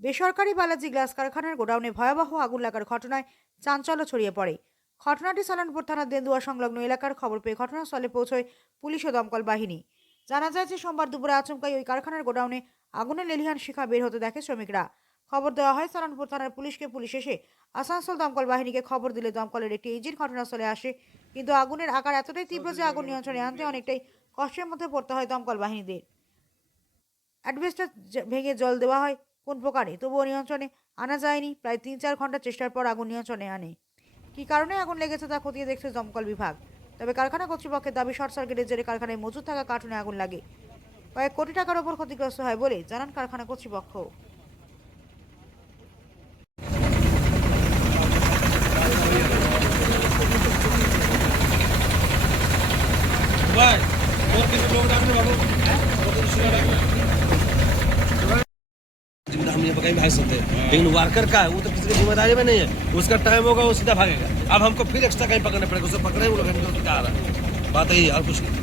বেসরকারি বালাজি গ্লাস কারখানার গোডাউনে ভয়াবহ আগুন লাগার ঘটনায় চাঞ্চল্য ছড়িয়ে পড়ে। ঘটনাটি সালানপুর থানার দেন্দুয়া সংলগ্ন এলাকার খবর পেয়ে ঘটনাস্থলে পৌঁছয় পুলিশ ও দমকল বাহিনী। জানা যায় যে সোমবার দুপুরে আচমকাই ওই কারখানার গোডাউনে আগুনে লেলিহান শিখা বের হতে দেখে শ্রমিকরা। খবর দেওয়া হয় সালানপুর থানার পুলিশকে পুলিশ এসে আসানসোল দমকল বাহিনীকে খবর দিলে দমকলের একটি ইঞ্জিন ঘটনাস্থলে আসে। কিন্তু আগুনের আকার এতটাই তীব্র যে আগুন নিয়ন্ত্রণে আনতে অনেকটাই কষ্টের মধ্যে পড়তে হয় দমকল বাহিনীদের। অ্যাডভেস্টার ভেঙে জল দেওয়া হয়। কোন প্রকারে? তবুও নিয়ন্ত্রণে আনা যায়নি। প্রায় তিন চার ঘণ্টা চেষ্টার পর আগুন নিয়ন্ত্রণে আনে। কি কারণে আগুন লেগেছে তা খতিয়ে দেখছে দমকল বিভাগ। তবে কারখানা কর্তৃপক্ষের দাবি, শর্ট সার্কিটের জেরে কারখানায় মজুদ থাকা কার্টুনে আগুন লাগে। কয়েক কোটি টাকার ওপর ক্ষতিগ্রস্ত হয় বলে জানান কারখানা কর্তৃপক্ষ। कहीं भाग सकते हैं। लेकिन वर्कर का है, वो तो किसी की ज़िम्मेदारी में नहीं है। उसका टाइम होगा, वो सीधा भागेगा। अब हमको फिर एक्स्ट्रा कहीं पकड़ना पड़ेगा, उसे पकड़े, वो लोग आ रहा है। बात यही और कुछ नहीं।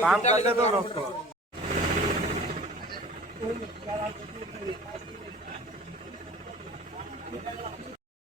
काम करते तो तो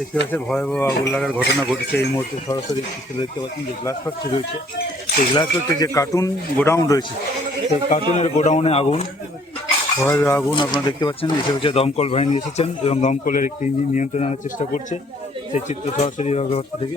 দেখতে পাচ্ছেন ভয়াবহ আগুন লাগার ঘটনা ঘটেছে। এই মুহূর্তে সরাসরি কিছু দেখতে পাচ্ছেন যে গ্লাস ফ্যাক্টরি রয়েছে। সেই গ্লাস ফ্যাক্টরি যে কার্টুন গোডাউন রয়েছে, সেই কার্টুনের গোডাউনে আগুন, ভয়াবহ আগুন আপনারা দেখতে পাচ্ছেন। এসে হচ্ছে দমকল বাহিনী এসেছেন এবং দমকলের একটি ইঞ্জিন নিয়ন্ত্রণ আনার চেষ্টা করছে। সেই চিত্র সরাসরি থেকে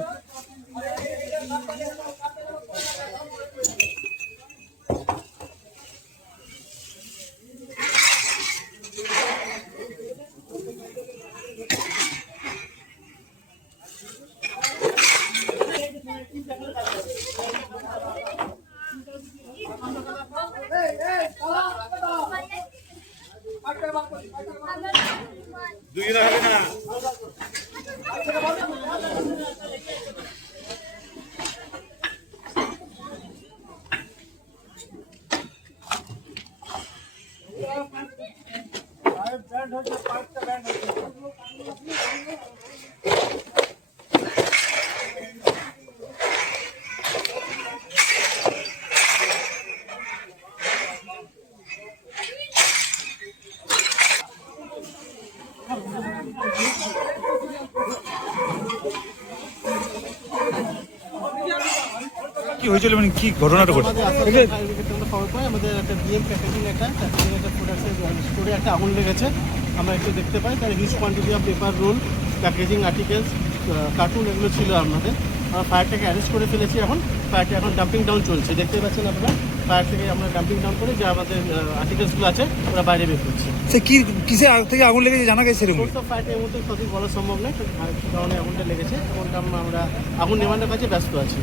কি হয়েছিল মানে কি ঘটনাটা ঘটছে? খবর পাই আমাদের একটা বিএম প্যাকেজিং একটা প্যাকেজিং একটা প্রোডাক্টের স্টোরে একটা আগুন লেগেছে। আমরা একটু দেখতে পাই তার huge quantity of paper roll packaging articles carton এগুলো ছিল আমাদের। আমরা ফায়ারটাকে অ্যারেস্ট করে ফেলেছি এখন। ফায়ারটা এখন ডাম্পিং ডাউন চলছে। দেখতে পাচ্ছেন আপনারা ফায়ার থেকে আমরা ডাম্পিং ডাউন করে যে আমাদের আর্টিকেলসগুলো আছে ওরা বাইরে বের করছি। সে কি কিসে থেকে আগুন লেগেছে জানা গেছে ফায়ারটা এই মুহূর্তে সঠিক বলা সম্ভব নয় তো কি কারণে আগুনটা লেগেছে। এমনটা আমরা আগুন নেভানোর কাছে ব্যস্ত আছি।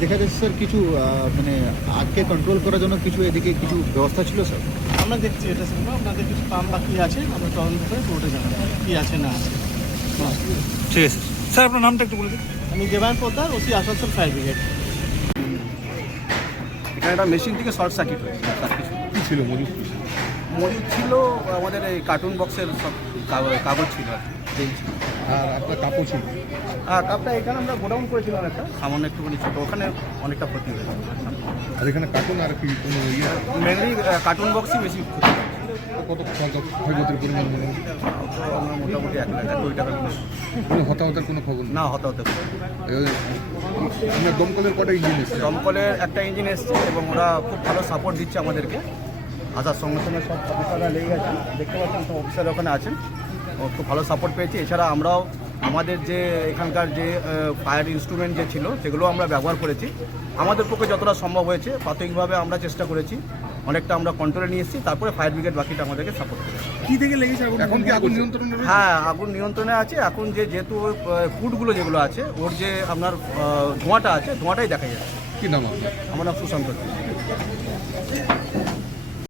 দেখা যাচ্ছে স্যার কিছু মানে আগকে কন্ট্রোল করার জন্য কিছু এদিকে কিছু ব্যবস্থা ছিল স্যার? আমরা দেখছি এটা শুনব আপনাদের কিছু কাম বাকি আছে আমরা তদন্ত করে কোর্টে জানাব কি আছে না আছে। ঠিক আছে স্যার। আপনার নামটা একটু বলে দিন। আমি Debayan Poddar OC Asansol fire brigade. এখানে একটা মেশিন থেকে শর্ট সার্কিট হয়েছে কী ছিল মজুদ? মজুদ ছিল আমাদের এই কার্টুন বক্সের সব কাগজ- ছিল আর কি, ছিল। আর আপনার কাপড় ছিল? হ্যাঁ কাপটা এখানে আমরা গোডাউন করেছিলাম একটা। সামান্য একটুখানি ছোটো ওখানে অনেকটা ক্ষতি হয়েছে। আর এখানে কার্টুন আর কি কোনো ইয়ে? মেনলি কার্টুন বক্সই বেশি কত ক্ষয়ক্ষতির পরিমাণ মনে মোটামুটি এক লাখ টাকার মতো। কোনো হতাহতের কোনো খবর না হতে হতে পারে। আপনার দমকলের কটা ইঞ্জিন এসেছে? দমকলের একটা ইঞ্জিন এসছে এবং ওরা খুব ভালো সাপোর্ট দিচ্ছে আমাদেরকে। আসার সঙ্গে সঙ্গে সব অফিসাররা লেগে গেছেন। দেখতে পাচ্ছেন সব অফিসার ওখানে আছেন। খুব ভালো সাপোর্ট পেয়েছি। এছাড়া আমরাও আমাদের যে এখানকার যে ফায়ার ইনস্ট্রুমেন্ট যে ছিল সেগুলো আমরা ব্যবহার করেছি। আমাদের পক্ষে যতটা সম্ভব হয়েছে প্রাথমিকভাবে আমরা চেষ্টা করেছি। অনেকটা আমরা কন্ট্রোলে নিয়ে এসেছি তারপরে ফায়ার ব্রিগেড বাকিটা আমাদেরকে সাপোর্ট করে কি থেকে লেগেছে এখন কি আগুন নিয়ন্ত্রণ হ্যাঁ আগুন নিয়ন্ত্রণে আছে। এখন যে যেহেতু ফুডগুলো যেগুলো আছে ওর যে আপনার ধোঁয়াটা আছে ধোঁয়াটাই দেখা যাচ্ছে। কি নাম আমার নাম সুশান্ত।